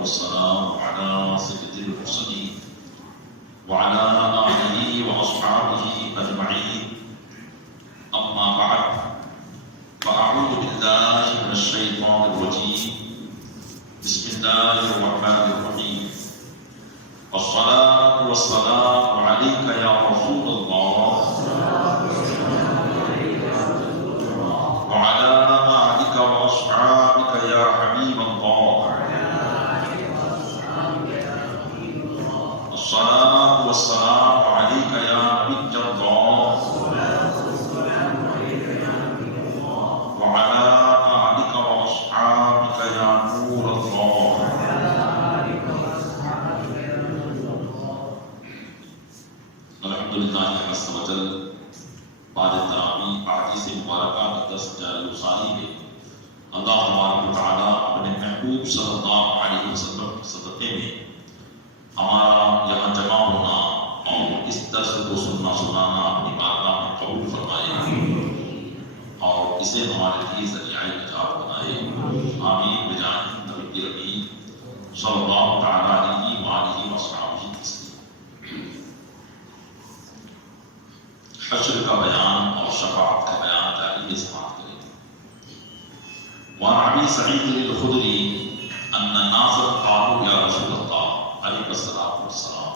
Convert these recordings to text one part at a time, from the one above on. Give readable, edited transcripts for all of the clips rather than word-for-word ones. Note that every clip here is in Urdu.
والسلام على سيد المرسلين وعلى آله وأصحابه أجمعين. أما بعد فأعوذ بالله من الشيطان الرجيم. بسم الله الرحمن الرحيم. والصلاة والسلام عليك يا رسول الله وعلى آلك وأصحابك يا حبيب الله. الصلاة والسلام عليك يا نبي الله وعلى آلك وأصحابك يا نور الله. الحمد لله عز وجل. بعد تراویح احادیث مبارکہ کے درس جاری ثانی میں اللہ تبارک و تعالیٰ اپنے محبوب صلی اللہ علیہ وسلم کے صدقے میں ہمارا یہاں جمع ہونا اور اس درس کو سنانا اپنی بارگاہ میں قبول فرمائے اور اسے ہمارے لیے ذریعہ نجات بنائے. آمین بجائے نبی کریم صلی اللہ تعالیٰ علیہ وآلہ وصحبہ وسلم. حشر کا بیان اور شفاعت کا بیان جاری سماعت کریں. وعن ابی سعید الخدری ان الناس قالوا یا رسول اللہ علیہ الصلوۃ والسلام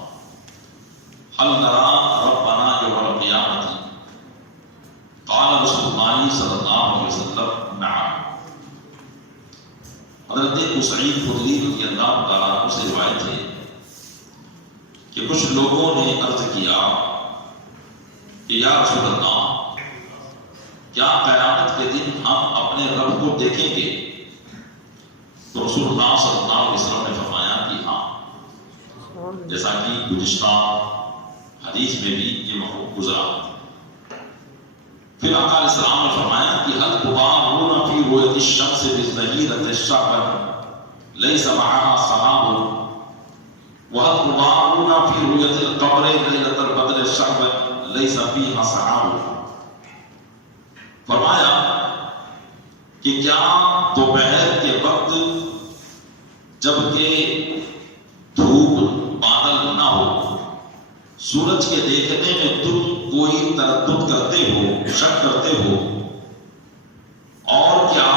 هل نرى ربنا يوم القيامة؟ قال رسول اللہ صلی اللہ علیہ وسلم نعم. حضرت ابو سعید خدری رضی اللہ تعالیٰ عنہ سے روایت ہے کہ کچھ لوگوں نے عرض کیا کہ یا رسول اللہ کیا قیامت کے دن ہم اپنے رب کو دیکھیں گے؟ تو رسول اللہ صلی اللہ علیہ وسلم نے فرمایا کہ ہاں، جیسا کہ گزشتہ حدیث میں بھی یہ مفہوم گزرا. پھر آقا علیہ السلام نے فرمایا کہ هل تضامون في رؤية الشمس بالظهيرة الشعبا ليس معها سحاب وهل تضامون في رؤية القمر ليلة البدر الشعبا ليس فيها سحاب. فرمایا کہ کیا دوپہر کے وقت جبکہ دھوپ بادل نہ ہو سورج کے دیکھنے میں تم کوئی تردد کرتے ہو، شک کرتے ہو؟ اور کیا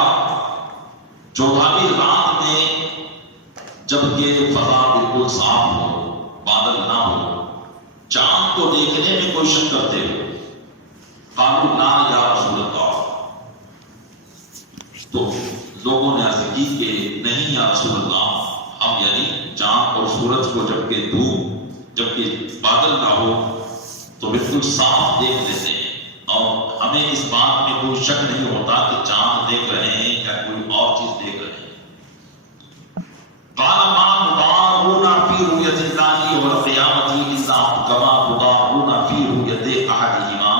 14ویں رات میں جبکہ فضا بالکل صاف ہو، بادل نہ ہو، چاند کو دیکھنے میں کوئی شک کرتے ہو؟ قالوا لا یا رسول اللہ. تو لوگوں نے عرض کی کہ نہیں یا رسول اللہ، ہم یعنی چاند اور سورج کو جبکہ دھوپ جبکہ بادل نہ ہو تو بالکل صاف دیکھ لیتے ہیں اور ہمیں اس بات میں کوئی شک نہیں ہوتا کہ چاند دیکھ رہے ہیں یا کوئی اور چیز دیکھ رہے ہیں. قال ما تضامون في رؤية الله يوم القيامة إلا كما تضامون في رؤية أحدهما.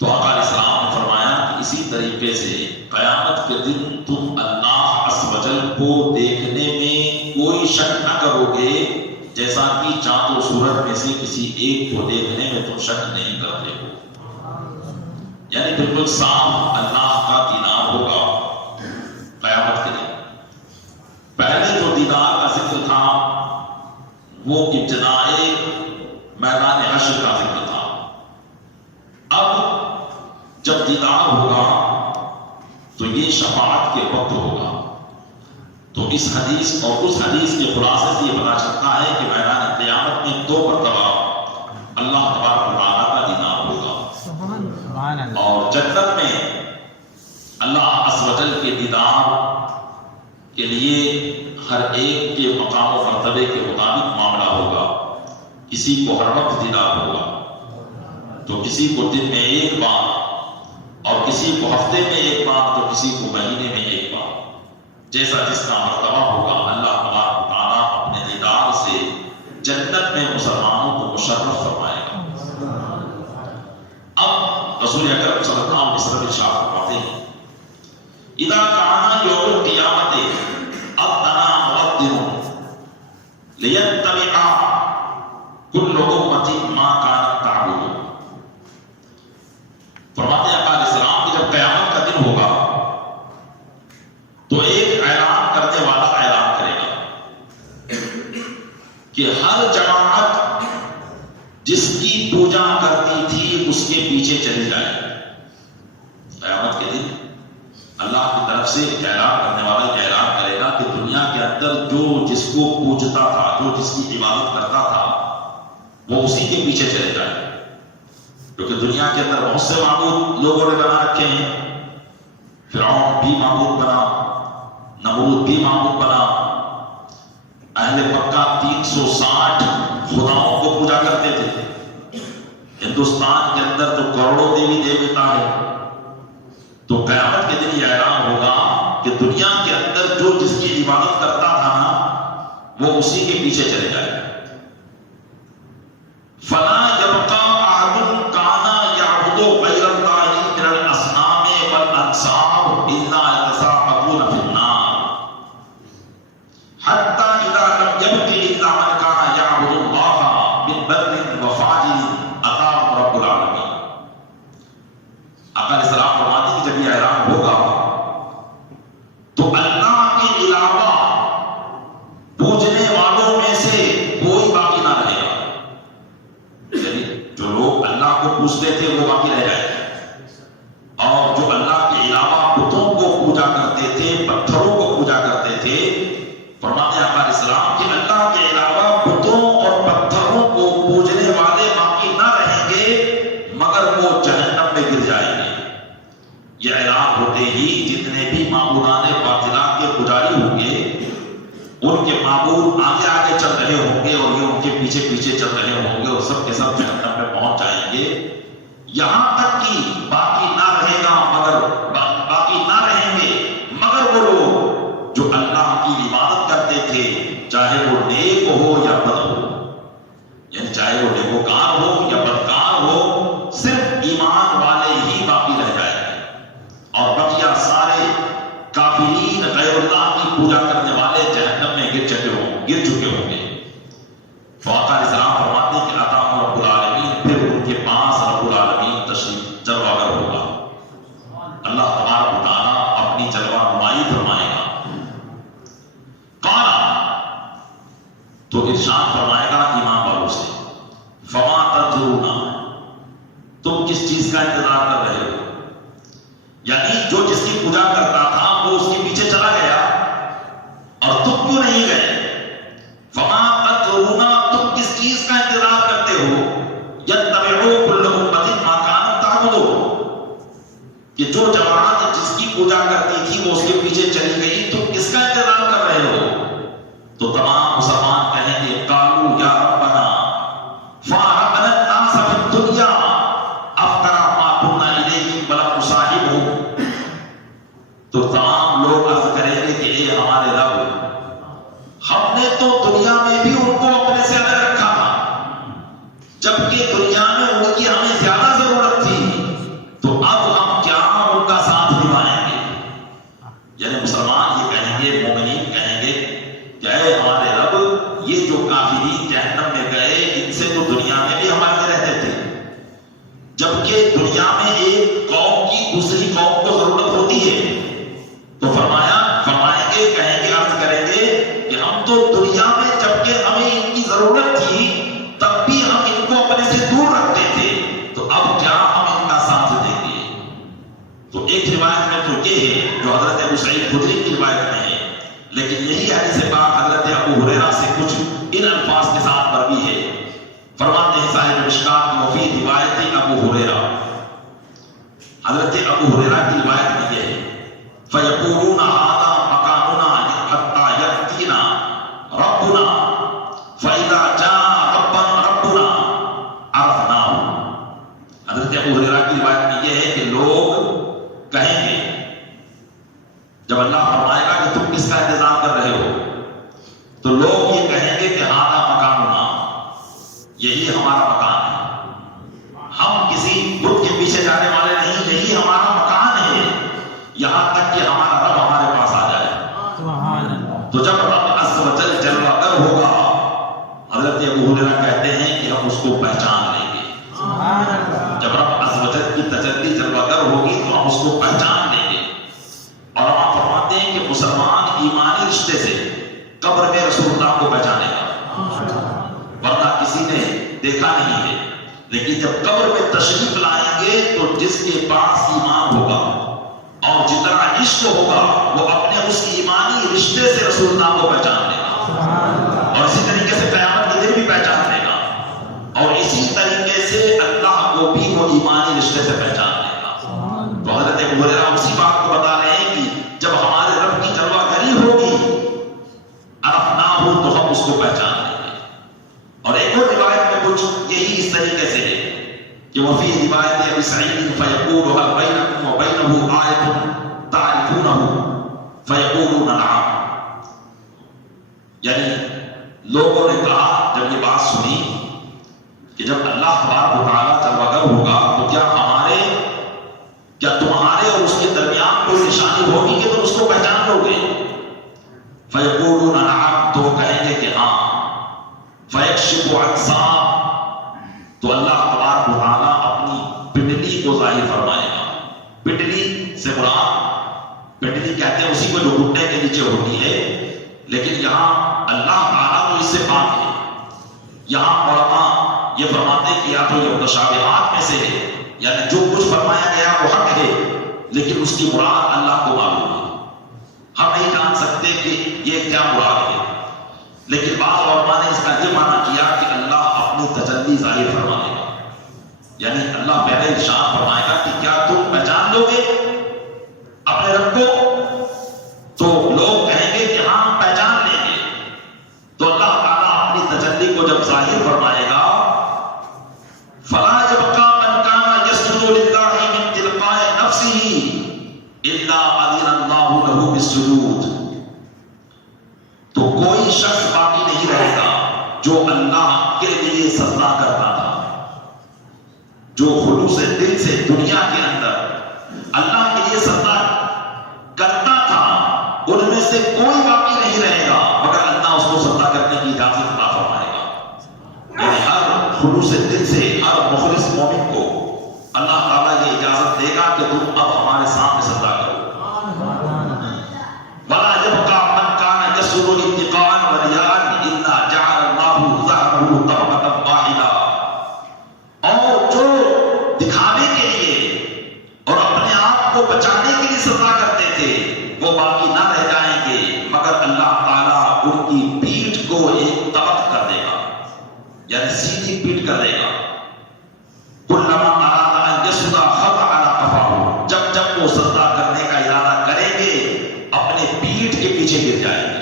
تو آقا علیہ السلام نے فرمایا کہ اسی طریقے سے قیامت کے دن تم اللہ عز و جل کو دیکھنے میں کوئی شک نہ کرو گے جیسا کہ چاند و سورج میں سے کسی ایک کو دیکھنے میں تم شک نہیں کرتے ہو. یعنی بالکل صاف اللہ کا دیدار ہوگا قیامت کے دن. پہلے جو دیدار کا ذکر تھا وہ ابتدائے میدان حشر کا ذکر تھا. اب جب دیدار ہوگا تو یہ شفاعت کے وقت ہوگا. تو اس حدیث اور اس حدیث کے خلاصے سے یہ پتا چلتا ہے کہ میدان قیامت میں 2 مرتبہ اللہ تبارک و تعالیٰ کا دیدار ہوگا اور جنت میں اللہ عز و جل کے دیدار کے لیے ہر ایک کے مقام و مرتبے کے مطابق معاملہ ہوگا. کسی کو ہر وقت دیدار ہوگا تو کسی کو دن میں 1 بار اور کسی کو ہفتے میں 1 بار تو کسی کو مہینے میں 1 بار. جیسا جس کا مرتبہ ہوگا اللہ تبارک و تعالیٰ اپنے دیدار سے جنت میں مسلمانوں کو مشرف فرمائے گا. اب رسول اکرم صلی اللہ علیہ وسلم ارشاد فرماتے ہیں اذا کان یوم القیامت ادنا مودع لیتبع کل امت ما کانت تعبد. فرماتے ہیں علیہ السلام کہ جب قیامت کا دن ہوگا تو ایک اعلان کرنے والا کہ ہر جماعت جس کی پوجا کرتی تھی اس کے پیچھے چلی جائے. قیامت کے دن اللہ کی طرف سے اعلان کرنے والا اعلان کرے گا کہ دنیا کے اندر جو جس کو پوجتا تھا، جو جس کی عبادت کرتا تھا، وہ اسی کے پیچھے چلے جائے. کیونکہ دنیا کے اندر بہت سے معبود لوگوں نے بنا رکھے ہیں. فرعون بھی معبود بنا، نمرود بھی معبود بنا. اہل مکہ 360 خداؤں کو پوجا کرتے تھے. ہندوستان کے اندر جو کروڑوں دیوی دیوتا ہے، تو قیامت کے دن یہ اعلان ہوگا کہ دنیا کے اندر جو جس کی عبادت کرتا تھا نا، وہ اسی کے پیچھے چلے جائے. فلا يبقى احد كان يعبد غير الله من الاصنام والانصاب الا يتساقطون في النار حتى اذا لم يبق الا من كان يعبد الله من بر وفاجر اتاهم رب العالمين. آقا علیہ السلام فرماتے کہ جب یہ اعلان ہوگا تو اللہ کے علاوہ پوجنے والوں میں سے کوئی باقی نہ رہے گا. یعنی جو لوگ اللہ کو پوجتے تھے وہ باقی رہ جائے گا، اور جو اللہ کے علاوہ بتوں کو پوجا کرتے تھے، پتھروں کو پوجا کرتے تھے، فرماتے ہیں آقا علیہ السلام کہ اللہ کے علاوہ بتوں اور پتھروں کو پوجنے والے باقی نہ رہیں گے مگر وہ جہنم میں گر جائیں گے. یہ اعلان ہوتے ہی جتنے بھی معبودان باطلہ کے پجاری ہوں گے، ان کے معبود آگے آگے چل رہے ہوں گے اور یہ ان کے پیچھے پیچھے چل رہے ہوں گے، اور سب کے سب جہنم میں پہنچ جائیں گے. یہاں تک کہ باقی نہ رہے گا باقی نہ رہیں گے مگر وہ لوگ جو اللہ کی عبادت کرتے تھے، چاہے وہ نیک ہو یا بد ہو، یعنی چاہے وہ نیکوکار ہو یا بدکار ہو، صرف ایمان والے ہی باقی رہ جائیں گے، اور بقیہ سارے کافرین غیر اللہ کی پوجا کرنے والے جہنم میں گر چکے ہوں گے. تو آقا علیہ السلام فرماتے ہیں کہ اتاہم رب العالمین، پھر ان کے پاس رب العالمین تشریف جلوہ گر ہوگا. اللہ تبارک و تعالیٰ اپنی جلوہ نمائی فرمائے گا. قال، تو ارشاد فرمائے گا ایمان والوں سے، فما تنظرون، تم کس چیز کا انتظار کر رہے ہو؟ یعنی جو جس کی پوجا کرتا تھا وہ اس کے پیچھے چلا گیا اور تم کیوں نہیں گئے؟ فما تنظرون، تم کس چیز کا انتظار کرتے ہو؟ یتبعوا کل امۃ ما کانت تعبد، کہ جو جماعت جس کی پوجا کرتی تھی وہ اس کے پیچھے چلی گئی، تم کس کا انتظار کر رہے ہو؟ تو تمام مسلمان کہیں گے قالوا یا ربنا فارقنا الناس فی الدنیا افطرا ما كنا الیہ بل نصاحبهم. تو تمام لوگ عرض کریں گے کہ اے ہمارے رب، ہم نے تو دنیا میں بھی ان کو اپنے سے الگ رکھا تھا، جبکہ دنیا میں ان کی ہمیں زیادہ ضرورت تھی، تو اب ہم کیا ان کا ساتھ نبھائیں گے؟ یعنی مسلمان یہ کہیں گے، مومنین کہیں گے کہ اے ہمارے رب، یہ جو کافرین جہنم میں گئے ان سے تو دنیا میں بھی ہمارے رہتے تھے، جبکہ دنیا میں ایک قوم کی دوسری قوم کو ضرورت ہوتی ہے. تو فرمائیں گے، کہیں گے، عرض کریں گے کہ ہم تو دنیا میں جبکہ ہمیں ان کی ضرورت تھی تب بھی ہم ان کو اپنے سے دور رکھتے تھے، تو اب کیا ہم ان کا ساتھ دیں گے؟ تو ایک روایت میں تو یہ ہے جو حضرت ابو سعید خدری کی روایت میں ہے، لیکن یہی حدیث پاک حضرت ابو ہریرہ سے کچھ ان الفاظ کے ساتھ مروی ہے. فرماتے ہیں صاحب مشکات مفید روایت ابو ہریرہ، حضرت ابو ہریرہ کی روایت میں یہ ہے، فَيَقُولُونَ هَذَا مَكَانُنَا حَتَّى يَأْتِينَا رَبُّنَا فَإِذَا جَاءَ رَبُّنَا عَرَفْنَاهُ. حضرت ابو ہریرہ کی روایت میں یہ ہے کہ لوگ کہیں گے جب اللہ فرمائے گا کہ تم کس کا انتظار کر رہے ہو، تو لوگ یہ کہیں گے کہ ہذا مکاننا، یہی ہمارا مکان ہے، ہم کسی بت کے پیچھے جانے والے نہیں، یہی ہمارا مکان ہے، یہاں تک کہ ہمارا رب ہمارے پاس آ جائے. تو جب رب عز و جل جلوہ گر ہوگا، حضرت ابو ہریرہ کہتے ہیں کہ ہم اس کو پہچان لیں گے. جب رب عز و جل کی تجلی جلوہ گر ہوگی تو ہم اس کو پہچان لیں گے. اور ہم فرماتے ہیں کہ مسلمان ایمانی رشتے سے قبر میں رسول اللہ کو پہچانے گا. دیکھا نہیں ہے، لیکن جب قبر میں تشریف لائیں گے تو جس کے پاس ایمان ہوگا اور جتنا عشق ہوگا وہ اپنے اس ایمانی رشتے سے رسول اللہ کو پہچان لے گا، اور اسی طریقے سے قیامت کے دن بھی پہچان لے گا، اور اسی طریقے سے اللہ کو بھی وہ ایمانی رشتے سے پہچان لے گا۔ تو حضرت ابو ہریرہ اسی بات کو بتا رہے ہیں کہ جب ہمارے رب کی جلوہ گری ہوگی عرفناہ تو ہم اس کو پہچان لیں گے۔ اور ایک اور روایت میں کچھ یہی اس طریقے سے ہے کہ وفی روایت ابی سعید فیقول هل بینکم وبینہ آیۃ تعرفونہ فیقولون نعم، یعنی لوگوں نے کہا جب یہ بات سنی کہ جب اللہ تبارک و تعالیٰ جلوہ گر ہوگا تو کیا تمہارے اور اس کے درمیان کوئی نشانی ہوگی کہ تم اس کو پہچان لو گے؟ فیقولون نعم، تو کہیں گے کہ ہاں۔ فیکشف عن ساق، تو اللہ تبارک و تعالیٰ اپنی پنڈلی کو ظاہر فرمائے گا۔ پنڈلی سے مراد، پنڈلی کہتے ہیں اسی کو جو گھٹنے کے نیچے ہوتی ہے، لیکن یہاں اللہ تعالیٰ تو اس سے پاک ہے۔ یہاں علماء یہ فرماتے کہ یا تو یہ متشابہات میں سے ہے، یعنی جو کچھ فرمایا گیا وہ حق ہے لیکن اس کی مراد اللہ کو معلوم ہے، ہم نہیں جان سکتے کہ یہ کیا مراد ہے۔ لیکن بعض علماء نے اس کا یہ معنی کیا کہ اللہ اپنی تجلی ظاہر فرمائے گا، یعنی اللہ پہلے ارشاد فرمائے گا کہ کیا تم پہچان لو گے اپنے رب کو؟ تو لوگ کہیں گے کہ ہاں پہچان لیں گے۔ تو اللہ تعالیٰ اپنی تجلی کو جب ظاہر فرمائے گا، فلا يبقى من كان يسجد لله من تلقاء نفسه الا اذن الله له بالسجود، تو کوئی شخص باقی نہیں رہے گا جو اللہ کے لیے سجدہ کرتا تھا، جو خلوص دل سے دنیا کے اندر اللہ کے لیے سجدہ کرتا تھا، ان میں سے کوئی باقی نہیں رہے گا مگر اللہ اس کو سجدہ کرنے کی اجازت عطا فرمائے گا۔ یعنی ہر خلوص دل سے ہر مخلص مومن کو اللہ تعالیٰ یہ اجازت دے گا کہ تم اب ہمارے سامنے سجدہ کرو۔ وَلَا يَبْقَى مَنْ كَانَ يَسْجُدُ ابْتِغَاءً وَرِيَاءً إِلَّا جَعَلَ اللَّهُ ظَهْرَهُ طَبَقَةً وَاحِدَةً، اور جو دکھانے کے لیے اور اپنے آپ کو بچانے کے لیے سجدہ کرتے تھے وہ باقی نہ رہ جائیں گے مگر اللہ تعالیٰ ان کی پیٹھ کو ایک طبق کر دے گا، یعنی سیدھی پیٹ کر دے گا۔ کلما اراد ان یسجد خضع علی قفاہ، جب جب وہ سجدہ کرنے کا ارادہ کریں گے اپنے پیٹھ کے پیچھے گر جائیں گے،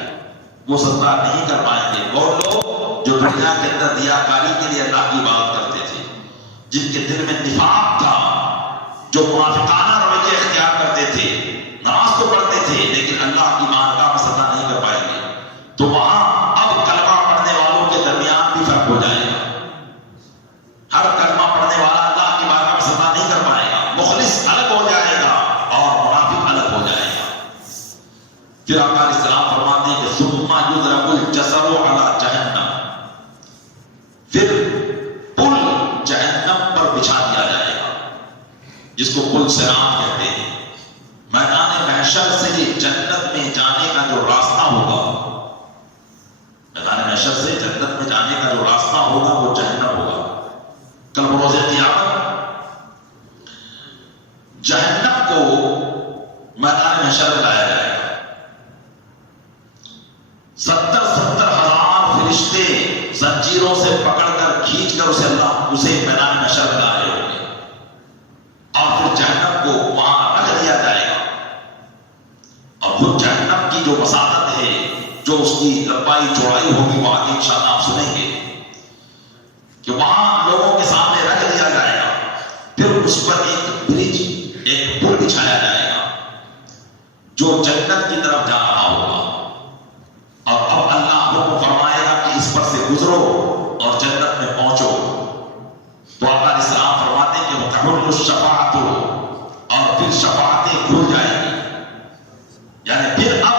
وہ سجدہ نہیں کر پائیں گے۔ وہ لوگ جو دنیا کے اندر ریاکاری کے لیے اللہ کی بات کرتے تھے، جن کے دل میں نفاق تھا، جو منافقانہ رویے اختیار کرتے تھے، نماز تو پڑھتے تھے لیکن اللہ کی بارگاہ میں سجدہ نہیں کر پائیں گے، تو وہاں اب کلمہ پڑھنے والوں کے درمیان بھی فرق ہو جائے گا۔ ہر کلمہ پڑھنے والا اللہ کی بارگاہ میں سجدہ نہیں کر پائے گا، مخلص الگ ہو جائے گا اور منافق الگ ہو جائے گا۔ پھر آقا علیہ السلام فرماتے ہیں کہ ثم یضرب الجسر علی جہنم، پھر پل جہنم پر بچھا دیا جائے گا، جس کو پل صراط کہتے ہیں۔ میدان محشر سے جنت میں جانے کا جو راستہ ہوگا، میدان محشر سے جنت میں جانے کا جو راستہ ہوگا وہ جہنم ہوگا۔ کل بروز قیامت جہنم کو میدان محشر میں لایا جائے گا، 70 ہزار فرشتے زنجیروں سے پکڑ کر کھینچ کر اسے میدان محشر میں لا رہے ہوں گے، اور پھر جہنم کو وہاں رکھ دیا جائے گا، اور خود جہنم کی جو وساطت ہے، جو اس کی لمبائی چوڑائی ہوگی وہ آگے انشاءاللہ آپ سنیں گے کہ وہاں لوگوں کے سامنے رکھ دیا جائے گا، پھر اس پر ایک برج، ایک پل بچھایا جائے گا جو جنت کی طرف جا رہا ہوگا، اور اب اللہ حکم فرمائے گا کہ اس پر سے گزرو اور جنت میں پہنچو۔ تو آقا علیہ السلام فرماتے ہیں کہ وَتَحُلُّ الشَّفَاعَةُ، اور پھر شفاعتیں کھل جائیں گی، یعنی پھر اب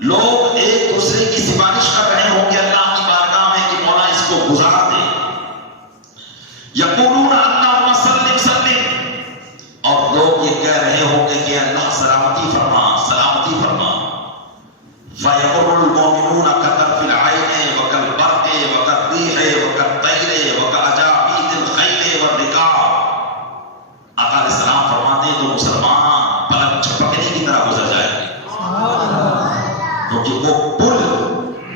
لوگ ایک دوسرے کی سفارش کر رہے ہوں گے اللہ کی بارگاہ میں کہ مولا اس کو گزار دے۔ یقولون اللہم سلم سلم، اور لوگ یہ کہہ رہے ہوں گے کہ اللہ سلامتی فرما، سلامتی فرما۔ فَيَقُرُّ الْمُؤْمِنُونَ كَطَرْفِ الْعَيْنِ وَكَالْبَرْقِ وَكَالرِّيحِ وَكَالطَّيْرِ کیونکہ وہ پل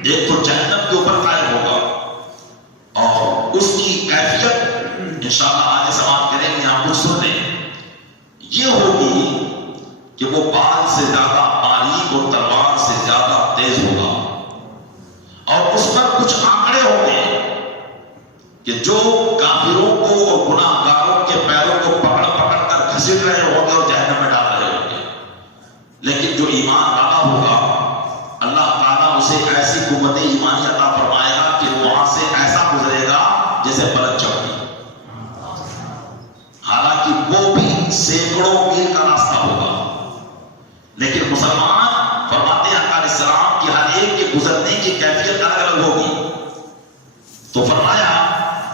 ایک تو جہنم کے اوپر قائم ہوگا اور اس کی کیفیت انشاءاللہ آگے سماعت کریں گے، آپ کچھ سن لیں، یہ ہوگی کہ وہ بال سے زیادہ باریک اور تلوار سے زیادہ تیز ہوگا، اور اس پر کچھ آنکڑے ہوں گے کہ جو کافروں کو اور گناہ گاروں کے پیروں کو پکڑ پکڑ کر گھسیٹ رہے ہوں گے اور جہنم میں ڈال رہے ہوں گے، لیکن جو ایمان والا ہوگا اللہ تعالیٰ اسے ایسی قوت ایمانی عطا فرمائے گا کہ وہاں سے ایسا گزرے گا جیسے بلند چوکی، حالانکہ وہ بھی سینکڑوں میل کا راستہ ہوگا، لیکن مسلمان فرماتے ہیں علیہ السلام کہ ہر ایک کے گزرنے کی کیفیت الگ الگ ہوگی۔ تو فرمایا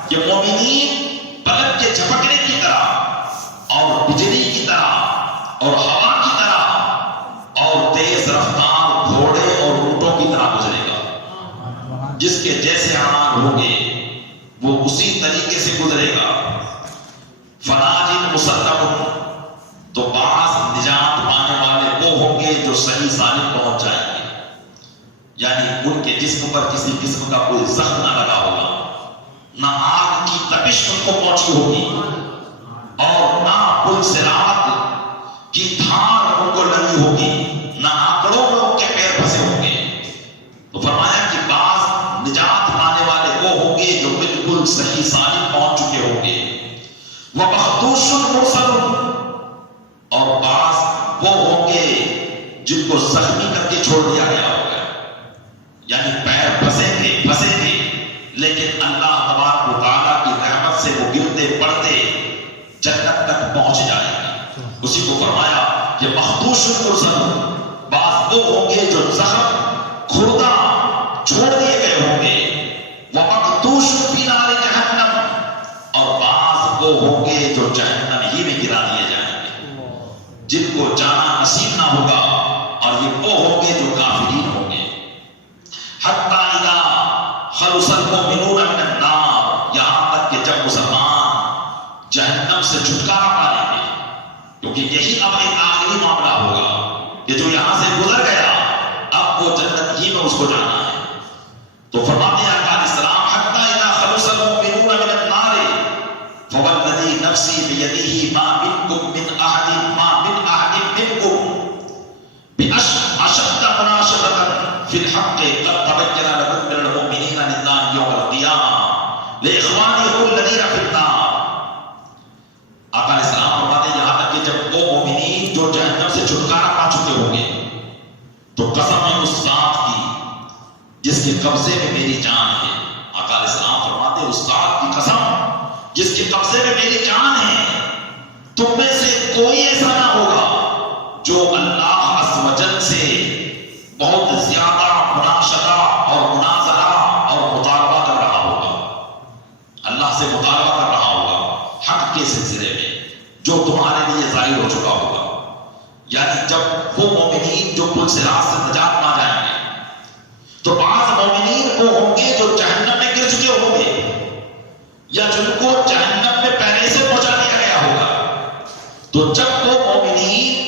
کہ مومنین پلک کے جھپکنے کی طرح اور بجلی کی طرح اور ہوا کی طرح اور تیز رفتار گھوڑے اور اونٹوں کی طرح گزرے گا، جس کے جیسے اعمال ہوں گے وہ اسی طریقے سے گزرے گا۔ فناجن مسلم، تو بعض نجات پانے والے وہ ہوں گے جو صحیح سالم پہنچ جائیں گے، یعنی ان کے جسم پر کسی قسم کا کوئی زخم نہ لگا ہوگا، نہ آگ کی تپش ان کو پہنچی ہوگی اور نہ پل صراط کی دھار ان کو لگی ہوگی، نہ آکڑوں میں ان کے پیر پھنسے ہوں گے۔ تو فرمایا کہ بعض نجات پانے والے وہ ہوں گے جو بالکل صحیح سالم پہنچ چکے ہوں گے، وَمَخْدُوشٌ مُرْسَلٌ، اور بعض وہ ہوں گے جن کو زخمی کر کے چھوڑ دیا گیا ہوگا، یعنی پیر پھنسے تھے لیکن اللہ تبارک و تعالیٰ کی رحمت سے وہ گرتے پڑتے جنت تک پہنچ جائیں گے۔ اسی کو فرمایا کہ مخدوش مرسل، بعض وہ ہوں گے جو زخم کھردہ چھوڑ دیے گئے ہوں گے، وَمَقْدُوشٌ فِي نَارِ جَهَنَّمَ، اور بعض وہ ہوں گے جو جہنم ہی میں گرا دیے جائیں گے، جن کو جانا نصیب نہ ہوگا، اور یہ وہ ہوں گے جو کافرین ہوں گے۔ حتیٰ اذا خلص المؤمنون من النار، یہاں تک کہ جب مسلمان جہنم سے چھٹکارا پا لیں گے، کیونکہ یہی اب ایک آخری معاملہ ہوگا کہ جو یہاں سے گزر گیا اب وہ جنت ہی میں اس کو جانا ہے۔ تو فرماتے ہیں علیہ السلام حتیٰ اذا خلص المؤمنون من النار فوالذی نفسی بیدہ ما منکم من احد منکم بأشد مناشدة فی الحق قد تبین لکم من المؤمنین من اللہ یوم القیامہ لإخوانہم الذین فی النار۔ آقا علیہ السلام فرماتے ہیں یہاں تک کہ جب وہ مومنین جو جہنم سے چھٹکارا پا چکے ہوں گے تو قسم ہے اس ذات کی جس کے قبضے میں میری جان ہے، آقا علیہ السلام فرماتے ہیں اس ذات کی قسم جس کے قبضے میں میری جان ہے، تم میں سے کوئی ایسا نہ ہوگا جو اللہ عز و جل سے بہت زیادہ مناشدہ اور مناظرہ اور مطالبہ کر رہا ہوگا، اللہ سے مطالبہ کر رہا ہوگا حق کے سلسلے میں جو تمہارے لیے ظاہر ہو چکا ہوگا۔ یعنی جب وہ مومنین جو پل صراط سے نجات پا جائیں گے تو بعض مومنین وہ ہوں گے جو جہنم میں گر چکے ہوں گے یا جن کو جہنم میں پہلے سے پہنچا دیا گیا ہوگا، تو جب وہ مومنین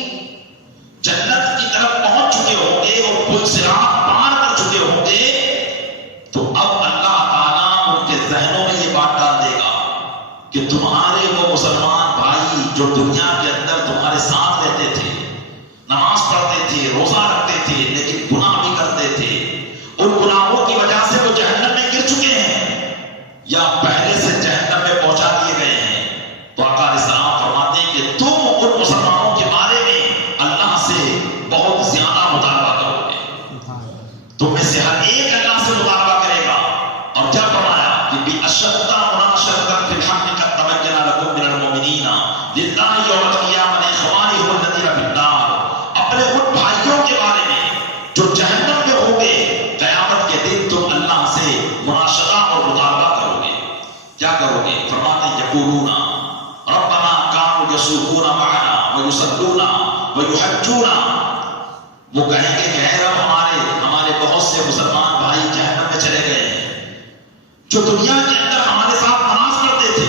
جنت کی طرف پہنچ چکے ہوں گے اور پل صراط پار کر چکے ہوں گے تو اب اللہ تعالیٰ ان کے ذہنوں میں یہ بات ڈال دے گا کہ تمہارے وہ مسلمان بھائی جو دنیا کے اندر تمہارے ساتھ رہتے تھے، نماز پڑھتے تھے، روزہ رکھتے تھے، لیکن گناہ بھی کرتے تھے، ان گناہوں کی وجہ سے وہ جہنم میں گر چکے ہیں یا پہلے سے جہنم میں پہنچا دیے گئے ہیں، تو آقا علیہ السلام فرماتے ہیں کہ تم ان مسلمانوں کے بارے میں اللہ سے بہت زیادہ مطالبہ کرو گے، تم میں سے ہر ایک اللہ سے مطالبہ کرے گا۔ اور کیا فرمایا کہ بِأَشَدَّ مُنَاشَدَةٍ فِي الْحَقِّ قَدْ تَبَيَّنَ لَكُم مِّنَ الْمُؤْمِنِينَ لِلَّهِ يَوْمَ الْقِيَامَةِ إِخْوَانِهُمُ الَّذِينَ فِي النَّارِ، اپنے ان بھائیوں کے بارے میں جو جہنم میں ہوں گے قیامت کے دن تم اللہ سے مناشدہ اور مطالبہ کرو گے۔ کیا کرو گے؟ فرماتے ہیں یقولون ربنا كانوا يصومون معنا ويصلون ويحجون، وہ کہیں گے کہ اے رب ہمارے بہت سے مسلمان بھائی جہنم میں چلے گئے ہیں جو دنیا کے اندر ہمارے ساتھ نماز پڑھتے تھے،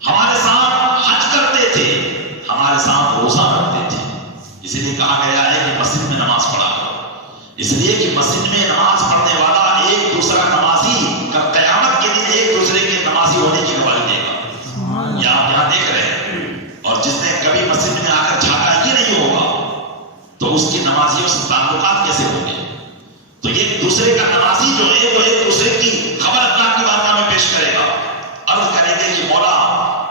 ہمارے ساتھ حج کرتے تھے، ہمارے ساتھ روزہ رکھتے تھے، اسی لیے کہا گیا ہے کہ مسجد میں نماز پڑھا کرو۔ اس لیے کہ مسجد میں نماز پڑھنے والا ایک دوسرا نمازی کا قیامت کے دن ایک دوسرے کے نمازی ہونے کی گواہی دے گا. یہ آپ یہاں دیکھ رہے ہیں. اور جس نے کبھی مسجد میں آ کر جھانکا ہی نہیں ہوگا تو اس کی نمازیوں سے تعلقات کیسے ہوں گے؟ تو ایک دوسرے کا نمازی جو ہے وہ ایک دوسرے کی خبر اللہ کی بارگاہ میں پیش کرے گا. عرض کریں گے کہ مولا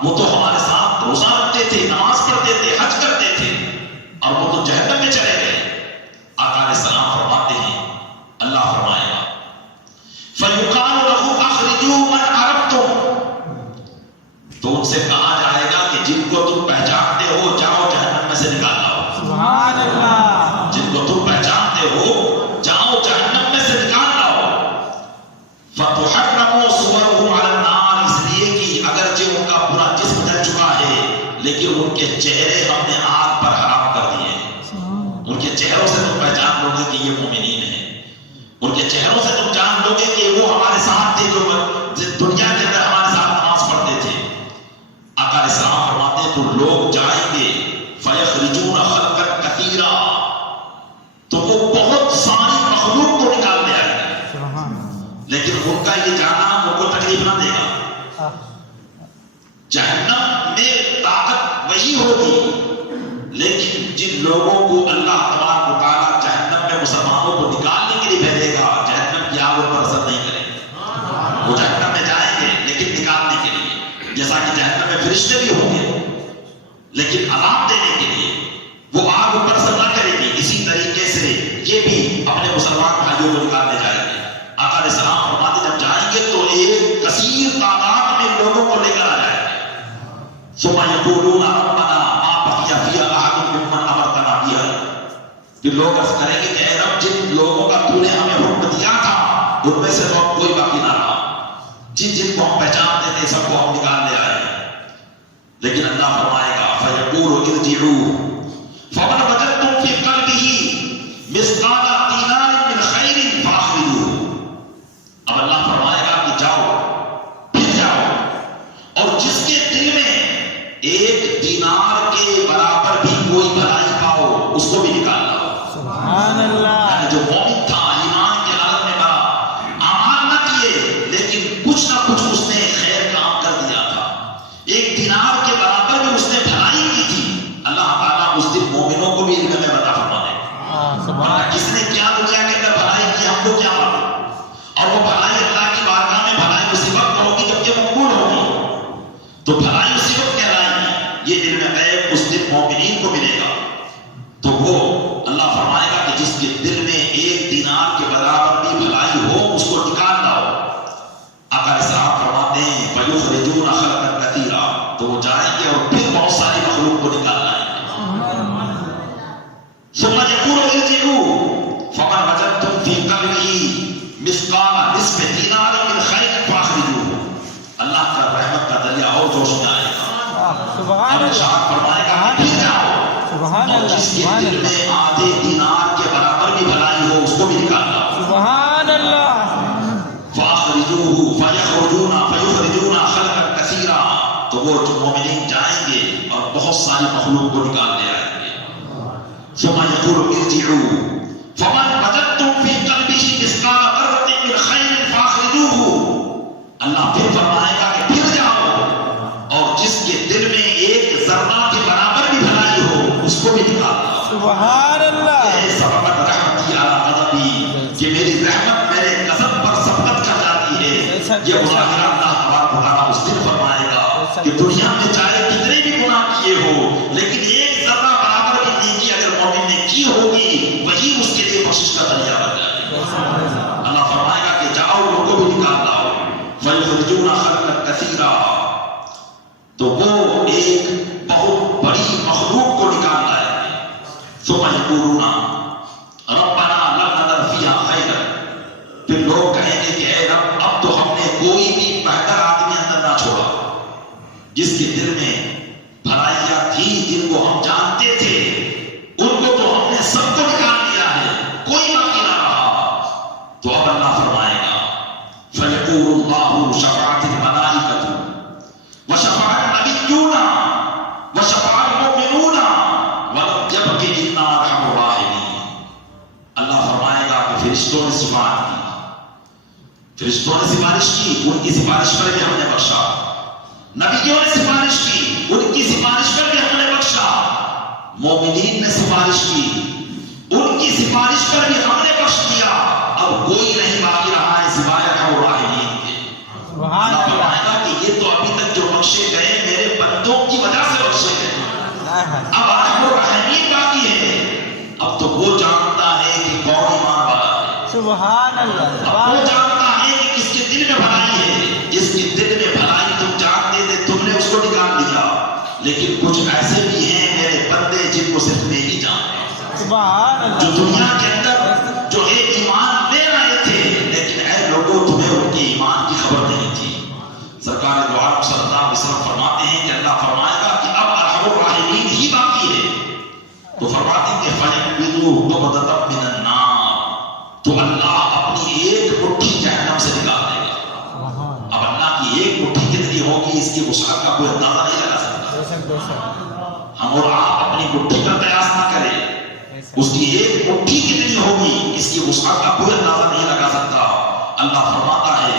وہ تو ہمارے ساتھ روزہ رکھتے تھے، نماز پڑھتے تھے، حج کرتے تھے، اور وہ تو جہنم میں چلے گئے. آقا علیہ السلام فرماتے ہیں، اللہ فرمائے گا فَيُقَالُ لَهُ أَخْرِجُوا مَنْ عَرَفْتُمْ، تو ان سے کہا جائے گا کہ جن کو تم پہچانتے ہو جاؤ جہنم میں سے نکال لاؤ. سبحان اللہ. جن کو تم پہچانتے ہو جاؤ جہنم میں سے نکال لاؤ. فَتُحَرَّمُوا صُوَرُهُمْ عَلَى النَّارِ، اس لیے کہ اگرچہ ان کا پورا جسم جل چکا ہے لیکن ان کے چہرے ہم نے آگ پر حرام کر دیے. ان کے چہروں سے تم پہچان لو گے کہ یہ مومنین ہیں. ان کے چہروں سے تم جان لو گے کہ وہ ہمارے ساتھ تھے جو دنیا کے اندر ہمارے ساتھ نماز پڑھتے تھے. آقا علیہ السلام فرماتے ہیں تو لوگ جائیں گے فَيَخْرِجُونَ خَلْقًا كَثِيرًا، تو وہ بہت ساری مخلوق کو نکال دے آئیں گے. لیکن ان کا یہ جانا ان کو تکلیف نہ دے گا. جہنم میں طاقت وہی ہوگی، لیکن جن لوگوں کو اللہ تبارک و تعالیٰ جہنم میں مسلمانوں کو نکالنے کے لیے بھیجے گا جہنم کی آگ پر اثر نہیں کرے گا. وہ جہنم میں جائیں گے لیکن نکالنے کے لیے، جیسا کہ جہنم میں فرشتے بھی ہوں گے لیکن عذاب دینے کے لیے وہ آگ پر اثر نہ کرے گی. اسی طریقے سے یہ بھی اپنے مسلمان بھائیوں کو نکالنے جائیں گے. آقا علیہ السلام فرماتے جب جائیں گے تو ایک کثیر تعداد میں لوگوں کو لے کر آ جائیں گے. ثم يقولون ربنا ما بقي فيها احد ممن امرتنا بها، کہ لوگ عرض کریں گے کہ اے رب جن لوگوں کا تو نے ہمیں حکم دیا تھا ان میں سے تو کوئی باقی نہ رہا. جن کو ہم پہچانتے تھے سب کو ہم نکال لے آئے. لیکن اللہ فرمائے گا فَيَقُولُ ارْجِعُوا فَمَنْ وَجَدْتُمْ فِي قَلْبِهِ مِثْقَالَ دِينَارٍ مِّنْ خَيْرٍ فَأَخْرِجُوهُ. اب اللہ فرمائے گا کہ جاؤ پھر جاؤ اور جس کے دل میں ایک دینار کے برابر بھی کوئی بھلائی پاؤ اس کو بھی نکال لاؤ. سبحان اللہ. یعنی جو مومن تھا ایمان کے حالت میں بڑا اعمال نہ کیے لیکن کچھ نہ کچھ اس نے خیر کام کر دیا تھا، ایک دینار کے برابر بھی اس نے بھلائی کی تھی. اللہ تعالیٰ اس دن مومنوں کو بھی علم میں عطا فرما دے. کس نے کیا دنیا کے اندر بھلائی کی ہم کو کیا معلوم، اور وہ بھلائی اللہ کی بارگاہ میں بھلائی اسی وقت ہوگی جب یہ مقبول ہوگی. تو بھلائی اسی وقت کہلائے گی. یہ علم غیب اس دن مومنین کو ملے گا. تو وہ اللہ فرمائے گا کہ جس کے دل میں ایک دینار کے برابر بھی بھلائی ہو اس کو نکال لاؤ. آقا علیہ السلام فرماتے ہیں فَيُخْرِجُونَ خَلْقًا كَثِيرًا، تو وہ جائیں گے اور پھر بہت ساری مخلوق کو نکال لائیں گے. ثُمَّ يَقُولُ ارْجِعُوا فَمَنْ وَجَدْتُمْ فِي قَلْبِهِ مِثْقَالَ نِصْفِ دِينَارٍ مِّنْ خَيْرٍ فَأَخْرِجُوهُ. اللہ کا رحمت کا دریا اور جوش میں آئے گا. سبحان اور ارشاد فرمائے گا کہ پھر جاؤ سبحان اور اللہ. جس کے سبحان دل اللہ. میں آدھے دینار کے برابر بھی بھلائی ہو اس کو بھی نکال لاؤ. سبحان اللہ. فَيَخْرُجُونَ خَلْقًا كَثِيرًا، تو وہ جو مومنین جائیں گے اور بہت ساری مخلوق کو نکال لے آئیں گے. ثُمَّ يَقُولُ ارْجِعُوا فَمَنْ وَجَدْتُمْ فِي قَلْبِهِ مِثْقَالَ ذَرَّةٍ مِّنْ خَيْرٍ فَأَخْرِجُوهُ. اللہ پھر فرمائے گا کہ پھر جاؤ اور جس کے دل میں ایک ذرہ کے برابر بھی بھلائی ہو اس کو بھی نکال لاؤ. سبحان اللہ. سبقت رحمتی علی غضبی، کہ میری رحمت میرے غضب پر سبقت کر جاتی ہے. یہ مظاہرہ اللہ تبارک و تعالیٰ اس دن فرمائے گا کہ دنیا میں چاہے کتنے بھی گناہ کیے ہو لیکن ایک ذرہ برابر کی نیکی اگر مومن نے کی ہوگی وہی اس کے لیے بخشش کا ذریعہ بن جائے گا. اللہ فرمائے گا کہ جاؤ ان کو بھی نکال لاؤ. فَيُخْرِجُونَ خَلْقًا كَثِيرًا، تو وہ ایک بہت بڑی مخلوق کو نکال لائیں گے. ثُمَّ يَقُولُونَ رَبَّنَا لَمْ نَذَرْ فِيهَا خَيْرًا، پھر لوگ کہیں گے کہ اے رب اب تو ہم نے کوئی بھی بہتر آدمی اندر نہ چھوڑا. جس کے دل میں بھلائیاں تھی جن کو ہم جانتے تھے ان کو تو ہم نے سب کو نکال دیا ہے، کوئی باقی نہ رہا. تو اب اللہ فرمائے گا فَيَقُولُ اللَّهُ شَفَعَتِ الْمَلَائِكَةُ وَشَفَعَ النَّبِيُّونَ وَشَفَعَ الْمُؤْمِنُونَ وَلَمْ يَبْقِ إِلَّا أَرْحَمُ الرَّاحِمِينَ. اللہ فرمائے گا فرشتوں نے سفارش کی، فرشتوں نے سفارش کی، ان کی سفارش پر بھی ہم نے بخشا، نبیوں نے سفارش کی، ان کی سفارش پر بھی ہم نے بخشا، مومنین نے سفارش کی، ان کی سفارش پر بھی ہم نے بخش دیا، اب کوئی نہیں باقی رہا ہے سوائے ارحم الراحمین کے۔ اللہ فرمائے گا کہ یہ تو ابھی تک جو بخشے گئے میرے بندوں کی وجہ سے بخشے گئے، اب ارحم الراحمین باقی ہے، اب تو وہ جانتا ہے کہ کون ایمان والا ہے، سبحان اللہ، اب وہ جانتا ہے کہ کس کے دل میں بھلائی ہے، جس کے دل میں بھلائی تم جانتے تھے تم نے اس کو نکال دیا، لیکن کچھ ایسے بھی ہیں میرے بندے جن کو صرف میں ہی جانتا ہوں، سبحان اللہ، جو دنیا کے اندر جو ہے ایمان لے رہے تھے، لیکن اے لوگوں تمہیں ان کے ایمان کی خبر نہیں تھی۔ سرکار دو عالم صلی اللہ علیہ وسلم فرماتے ہیں کہ اللہ فرمائے گا کہ اب ارحم الراحمین ہی باقی ہے، تو فرماتے ہیں کہ فَيَقْبِضُوا قَبْضَةً مِّنَ النَّارِ، تو اللہ اپنی ایک مٹھی جہنم سے نکال دے گا۔ اب اللہ کی ایک مٹھی کتنی ہوگی اس کی وسعت کا کوئی اندازہ نہیں لگا سکتا، ہم اور آپ اپنی مٹھی کا قیاس نہ کریں، اس کی ایک مٹھی کتنی ہوگی اس کی وسعت کا کوئی اندازہ نہیں لگا سکتا۔ اللہ فرماتا ہے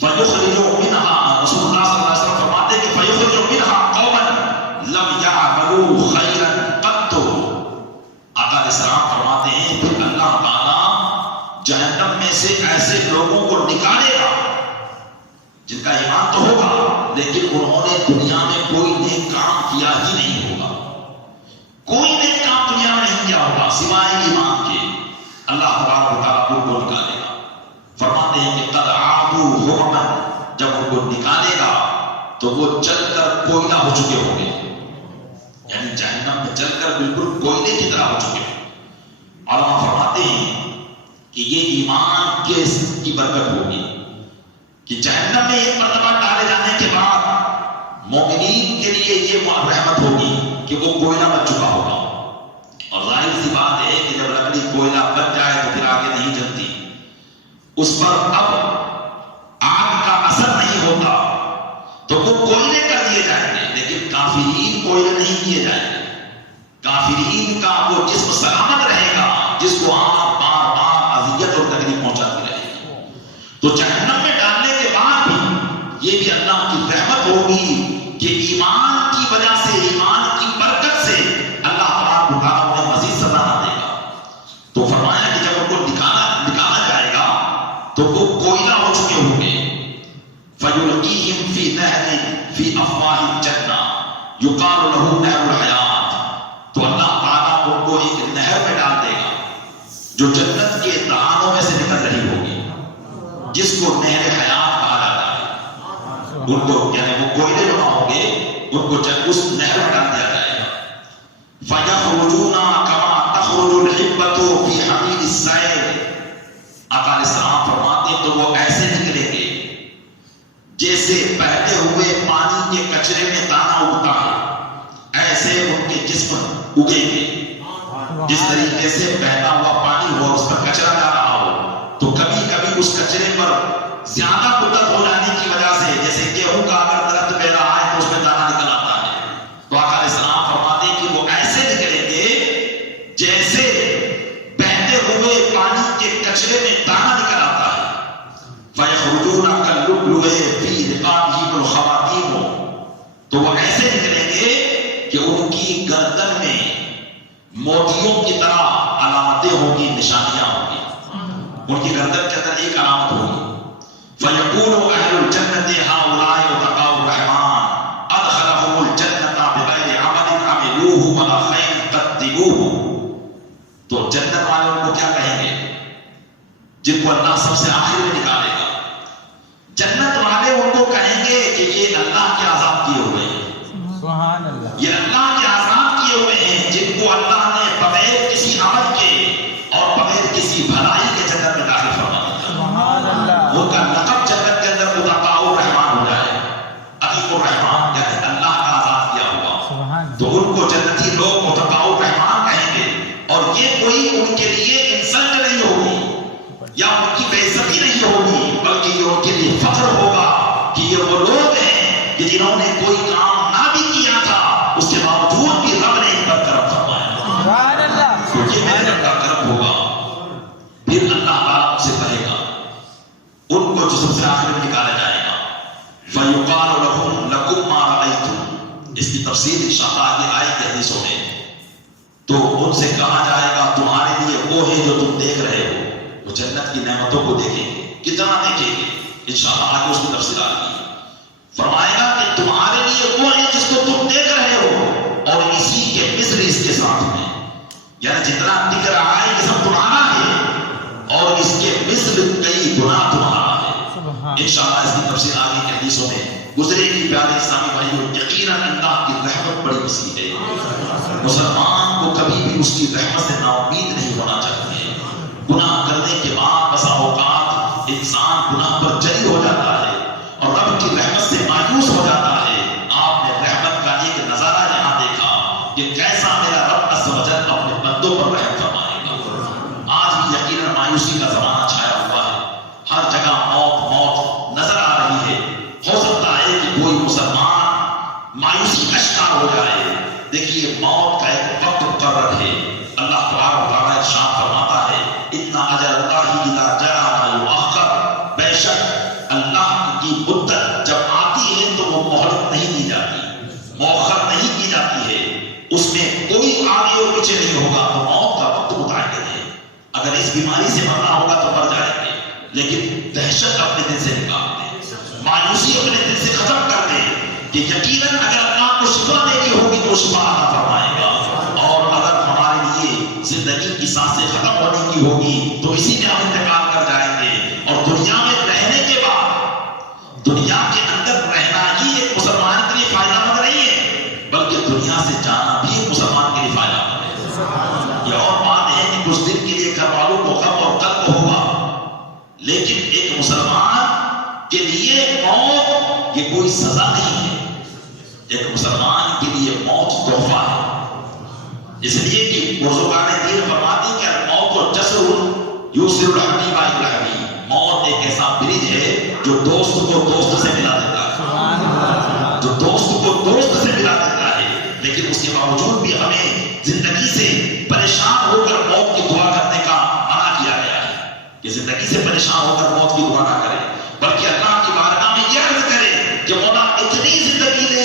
فَيُخْرِجُ مِنْهَا، رسول اللہ صلی اللہ علیہ وسلم فرماتے ہیں کہ فَيُخْرِجُ مِنْهَا قَوْمًا لَمْ يَعْمَلُوا خَيْرًا قَطُّ، آقا علیہ السلام فرماتے ہیں پھر اللہ تعالیٰ جہنم میں سے ایسے لوگوں کو نکالے گا جن کا ایمان تو ہوگا لیکن انہوں نے دنیا میں کوئی نیک کام کیا ہی نہیں ہوگا، کوئی نیک کام دنیا میں نہیں کیا ہوگا سوائے ایمان کے، اللہ تبارک و تعالیٰ ان کو نکالے گا۔ فرماتے ہیں کہ قد عادوا حرما، جب ان کو نکالے گا تو وہ جل کر کوئلہ ہو چکے ہوں گے، یعنی جہنم میں جل کر بالکل کوئلے کی طرح ہو چکے ہیں۔ علماء فرماتے ہیں کہ یہ ایمان کی برکت ہوگی کہ جہنم میں ایک مرتبہ ڈالے جانے کے بعد مومنین کے لیے یہ رحمت ہوگی کہ وہ کوئلہ بن چکا ہوگا، اور ظاہر سی بات ہے کہ جب لکڑی کوئلہ بن جائے تو پھر آگے نہیں جلتی، اس پر اب آگ کا اثر نہیں ہوتا، تو وہ کوئلے کر دیے جائیں گے، لیکن کافرین کوئلے نہیں کیے جائیں گے، کافرین کا وہ جسم سلامت رہے گا جس کو آپ بار بار اذیت اور تکلیف پہنچاتی رہے گی۔ تو جہنم میں ڈالنے کے بعد بھی یہ بھی اللہ کی رحمت ہوگی کہ ایمان کی وجہ سے، ایمان کی برکت سے اللہ تبارک و تعالیٰ انہیں مزید سزا نہ دے گا۔ تو فرمایا کہ جب ان کو نکالا جائے گا تو وہ کوئلہ ہو چکے ہوں گے، فَيُلْقِيهِمْ فِي نَهْرٍ فِي أَفْوَاهِ الْجَنَّةِ يُقَالُ لَهُ نَهْرُ الْحَيَاةِ، تو اللہ تعالیٰ ان کو ایک نہر میں ڈال دے گا جو جنت کے دہانوں میں سے نکل رہی ہوگی، جس کو نہر حیات کہا جاتا ہے۔ ان کو یعنی وہ کوئلے جو ہوں گے ان کو اس نہر میں ڈال دیا جائے گا۔ فَيَخْرُجُونَ كَمَا تَخْرُجُ الْحِبَّةُ فِي حَمِيلِ السَّيْلِ، آقا علیہ السلام فرماتے ہیں تو وہ ایسے نکلیں گے جیسے بہتے ہوئے پانی کے کچرے میں دانا اگتا ہے، ایسے ان کے جسم اگیں گے، جس طریقے سے بہتا ہوا پانی ہو اور اس پر کچرا جا رہا ہو تو کبھی کبھی اس کچرے پر زیادہ قدرت ہو جانے کی وجہ سے، جیسے گیہوں کا اگر درخت بہ رہا ہے تو اس میں دانا نکل آتا ہے، تو آقا علیہ السلام فرماتے ہیں کہ وہ ایسے نکلیں گے جیسے بہتے ہوئے پانی کے کچرے میں دانا نکل آتا ہے۔ فَيَخْرُجُونَ كَاللُّؤْلُؤِ فِي رِقَابِهِمُ الْخَوَاتِيمُ، تو وہ ایسے نکلیں گے کہ ان کی گردن میں موتیوں کی طرح علامتیں ہوں گی، نشانیاں ہوں گی، ان کی گردن کے اندر ایک علامت ہوگی۔ فَيَقُولُ أَهْلُ الْجَنَّةِ هَؤُلَاءِ عُتَقَاءُ الرَّحْمَٰنِ أَدْخَلَهُمُ الْجَنَّةَ بِغَيْرِ عَمَلٍ عَمِلُوهُ وَلَا خَيْرٍ قَدِّمُوهُ، تو جنت والے ان کو کیا کہیں گے جن کو اللہ سب سے آخر میں نکالے گا؟ جنت والے ان کو کہیں گے کہ یہ اللہ کے عذاب کیے ہوئے ہیں، سبحان اللہ، یہ اللہ کے عذاب کیے ہوئے ہیں جن کو اللہ نے بغیر کسی عمل کے اور بغیر کسی بھلائی کے جنت میں داخل فرما دیا۔ سبحان اللہ، ان کا لقب جنت کے اندر عتقاء الرحمن ہو جائے، عتیق الرحمن، یعنی اللہ کا عذاب کیا ہوا، تو ان کو جنتی لوگ عتقاء الرحمن کہیں گے، اور یہ کوئی ان کے لیے انسلٹ نہیں ہوگی یا ان کی بے عزتی نہیں ہوگی، بلکہ یہ ان کے لیے فخر ہوگا کہ یہ وہ لوگ ہیں کہ جنہوں نے کوئی کام نہ بھی کیا تھا اس کے باوجود بھی رب نے ان پر کرم فرمایا، سبحان اللہ، تو یہ میرے رب کا کرم ہوگا۔ تفصیل انشاءاللہ آگے آئے گی حدیثوں میں. تو ان سے کہا جائے گا تمہارے لیے وہ ہے جو تم دیکھ رہے ہو. وہ جنت کی نعمتوں کو دیکھیں گے. کتنا دیکھیں گے انشاءاللہ آگے اس کی تفصیل آگی. فرمائے گا کہ تمہارے لیے وہ ہے جس کو تم دیکھ رہے ہو اور اسی کے مثل اس کے ساتھ میں، یعنی جتنا دکھ رہا ہے یہ سب تمہارا ہے اور اس کے مثل کئی گنا تمہارا ہے. انشاءاللہ اس کی تفصیل آگے کی حدیثوں میں گزرے گی. پیارے اسلامی بھائیوں، یقیناً اللہ کی رحمت بڑی وسیع ہے. مسلمان کو کبھی بھی اس کی رحمت سے نا امید نہیں ہونا چاہیے. گناہ کرنے کے بعد بسا اوقات انسان گناہ پر جری ہو جاتا ہے اور رب کی رحمت سے مایوس ہو جاتا ہے. آپ نے رحمت کا ایک نظارہ یہاں دیکھا کہ کیسا میرا رب عز و جل اپنے بندوں پر رحم فرمائے گا. آج بھی یقیناً مایوسی کا زمانہ چھایا ہوا ہے. ہر جگہ موت موت نظر آ رہی ہے. ہو سکتا ہے کہ کوئی مسلمان مایوسی کا شکار ہو جائے. دیکھیے موت کا ایک وقت مقرر ہے. اللہ تبارک و تعالیٰ ارشاد فرماتا ہے اتنا اجل اللہ اذا جاء لا یؤخر. بے شک اللہ کی مدت جب آتی ہے تو وہ مہلت نہیں دی جاتی، مؤخر نہیں کی جاتی ہے. اس میں کوئی آگے اور پیچھے نہیں ہوگا. تو موت کا وقت متعین ہے. اگر اس بیماری سے مرنا ہوگا تو مر جائیں گے، لیکن دہشت اپنے دل سے نکال دیں، مایوسی اپنے دل سے ختم کر دیں کہ یقیناً اگر اللہ کو شفا دینی ہوگی تو شفا عطا فرمائے گا. اور اگر ہمارے لیے زندگی کی سانسیں ختم ہونے کی ہوگی تو اسی میں ہم انتقال کر جائیں گے. اور دنیا میں رہنے کے بعد دنیا کے اندر رہنا ہی ایک مسلمان کے لیے فائدہ مند نہیں ہے، بلکہ دنیا سے جانا بھی ایک مسلمان کے لیے فائدہ مند ہے. یہ اور بات ہے کہ کچھ دن کے لیے گھر والوں کو غم اور قلق ہوگا، لیکن ایک مسلمان کے لیے موت یہ کوئی سزا نہیں ہے. ایک مسلمان کے لیے موت تحفہ ہے. اس لیے کہ بزرگان دین فرماتے ہیں کہ موت و جسر یوسر الحبیب الحبیب. موت ایک ایسا برج ہے جو دوست کو دوست سے ملا دیتا ہے، جو دوست کو دوست سے ملا دیتا ہے. لیکن اس کے باوجود بھی ہمیں زندگی سے پریشان ہو کر موت کی دعا کرنے کا منع کیا گیا ہے کہ زندگی سے پریشان ہو کر موت کی دعا نہ کریں، بلکہ اللہ کی بارگاہ میں یہ عرض کریں کہ مولا اتنی زندگی دے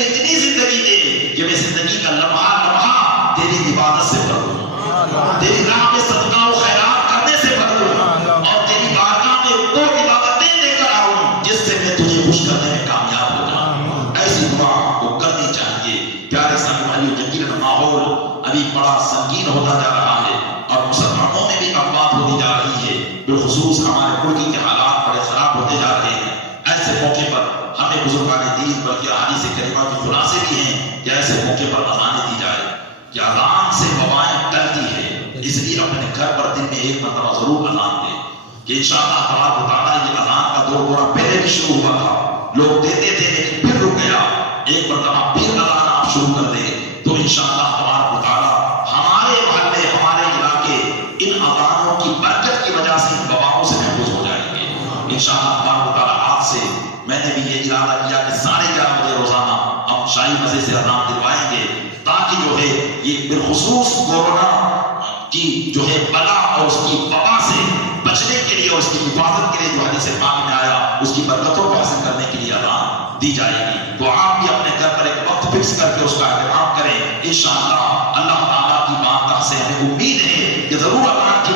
کہ میں زندگی کا لمحہ لمحہ تیری عبادت سے بھر دوں، تیری راہ میں صدقہ و خیرات کرنے سے بھر دوں، اور تیری بارگاہ میں وہ عبادتیں لے کر آؤں جس سے میں تجھے خوش کرنے میں کامیاب ہو جاؤں. ایسی دعا کو کرنی چاہیے. پیارے سامنے والی یقیناً ماحول ابھی بڑا سنگین ہوتا جا رہا ہے اور مسلمانوں میں بھی افوات ہوتی جا رہی ہے. بالخصوص ہمارے ملک کے حالات بڑے خراب ہوتے جا رہے ہیں. ایسے موقع پر ہمیں بزرگان دین بلکہ احادیث کریمہ کے خلاصے بھی ہیں کہ ایسے موقع پر اذانیں دی جائے کہ اذان سے وبائیں ٹلتی ہے. اس لیے اپنے گھر پر دن میں ایک مرتبہ ضرور اذان دیں کہ انشاءاللہ تبارک و تعالیٰ یہ اذان کا دور دورہ پہلے بھی شروع ہوا تھا، لوگ دیتے تھے لیکن پھر رک گیا. ایک مرتبہ پھر اذان آپ شروع کر دیں تو انشاءاللہ تبارک و تعالیٰ ہمارے محلے ہمارے علاقے ان اذانوں کی برکت کی وجہ سے ان وباؤں سے محفوظ ہو جائیں گے انشاءاللہ تبارک و تعالیٰ. آج سے میں نے بھی یہ ارادہ کیا کہ 11:30 بجے روزانہ ہم شاہی مسجد سے اذان دلوائیں گے تاکہ جو ہے یہ بالخصوص کورونا کی جو ہے بلا اور اس کی وبا سے بچنے کے لیے اور اس کی حفاظت کے لیے جو حدیث پاک میں آیا اس کی برکتوں کو حاصل کرنے کے لیے اذان دی جائے گی. تو آپ بھی اپنے گھر پر ایک وقت فکس کر کے اس کا اہتمام کریں. انشاءاللہ اللہ تعالیٰ کی بارگاہ سے ہمیں امید ہے کہ ضرور اذان کی